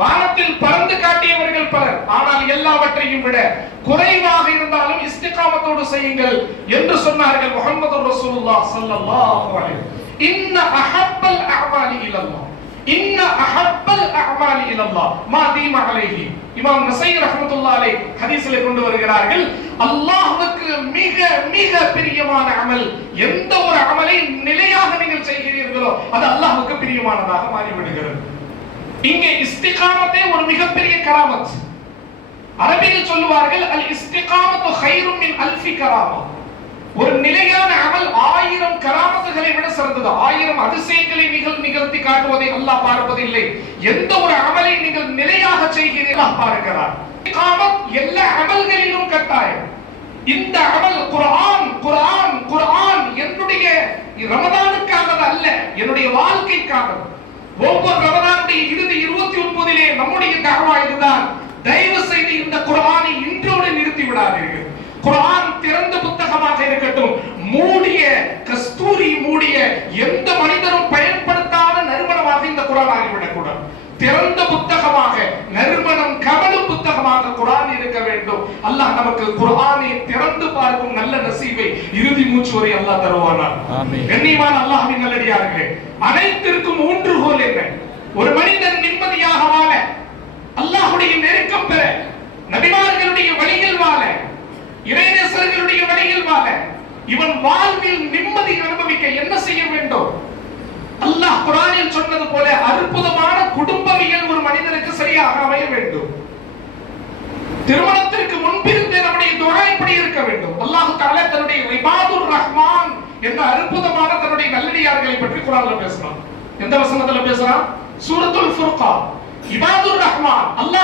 வானத்தில் பறந்து காட்டியவர்கள் பலர். ஆனால் எல்லாவற்றையும் விட குறைவாக இருந்தாலும் இஸ்திகாமத்தோடு செய்யுங்கள் என்று சொன்னார்கள் முஹம்மது ரசூலுல்லாஹ் ஸல்லல்லாஹு அலைஹி வஸல்லம். இன்ன அஹப்பல் அஅமாலி இலல்லாஹ், இன்ன அஹப்பல் அஅமாலி இலல்லாஹ் மா தீம அலைஹி. இமாம் நஸீ ரஹ்மத்துல்லாஹி அலைஹி ஹதீஸிலே கொண்டு வருகிறார்கள், அல்லாஹ்வுக்கு மிக மிக பிரியமான அமல், எந்த ஒரு அமலை நிலையாக நீங்கள் செய்கிறீர்களோ அது அல்லாஹ்வுக்கு பிரியமானதாக மாறிவிடுகிறது. இங்கே இஸ்திகாமத்தே ஒரு மிகப்பெரிய கராமத். அரபியில் சொல்லுவார்கள், அல் இஸ்திகாமத்து கைரும் மின் அல்ஃபி கராமா. ஒரு நிலையான அமல் 1000 கராமத்துகளை விட சிறந்தது. 1000 அதிசயங்களை நிகழ்த்தி காட்டுவதை அல்லாஹ் பார்ப்பதில்லை. எந்த ஒரு அமலை நீங்கள் நிலையாக செய்கிறீர்கள் பார்க்கிறார். இஸ்திகாமத் எல்லா அமல்களிலும் கட்டாயம். இந்த அமல் குர்ஆன் குர்ஆன் குர்ஆன் என்னுடைய ரமதானுக்காக அல்ல, என்னுடைய வாழ்க்கைக்காக. ஒவ்வொரு ரமதானுடைய இறுதி 29 நம்முடைய தஅவா இதுதான், தயவு செய்து இந்த குர்ஆனை இன்றோடு நிறுத்தி விடாதீர்கள். குர்ஆன் திறந்த புத்தகமாக இருக்கட்டும், மூடிய கஸ்தூரி மூடிய எந்த மனிதரும் பயன்படுத்தாத நறுமணமாக இந்த குர்ஆன் ஆகிவிடக் கூடாது. திறந்த புத்தகமாக, நறுமணம் கமழும் புத்தகமாக குர்ஆன் இருக்க வேண்டும். அல்லாஹ் நமக்கு குர்ஆனை திறந்து பார்க்கும் நல்ல நசீபை இறுதி மூச்சு வரை அல்லாஹ் தருவானார். ஆமென். கண்ணியமான அல்லாஹ்வின் நல்லடியார்களே, அனைத்திற்கும் ஊன்றுகோல் என்ன? ஒரு மனிதன் நிம்மதியாக வாழ, அல்லாஹ்வுடைய நெருக்கம் பெற, நபிமார்களுடைய வழியில் வாழ, இறைநேசர்களுடைய வழியில் வாழ, இவன் வாழ்வில் நிம்மதி அனுபவிக்க என்ன செய்ய வேண்டும்? அல்லாஹ் குர்ஆனில் சொன்னது போல அற்புதமான குடும்பவியல் ஒரு மனிதனுக்கு சரியாக அமைய வேண்டும். திருமணத்திற்கு முன்பிருந்தே நம்முடைய துஆ இப்படி இருக்க வேண்டும். அல்லாஹ் தஆலா தன்னுடைய இபாதுர் ரஹ்மான் என்ற அற்புதமான தன்னுடைய நல்லடியார்களை பற்றி குர்ஆன்ல பேசுறான். எந்த வசனத்துல பேசுறான்? சூரத்துல் ஃபுர்கான். இபாதுர் ரஹ்மான், அல்லாஹ்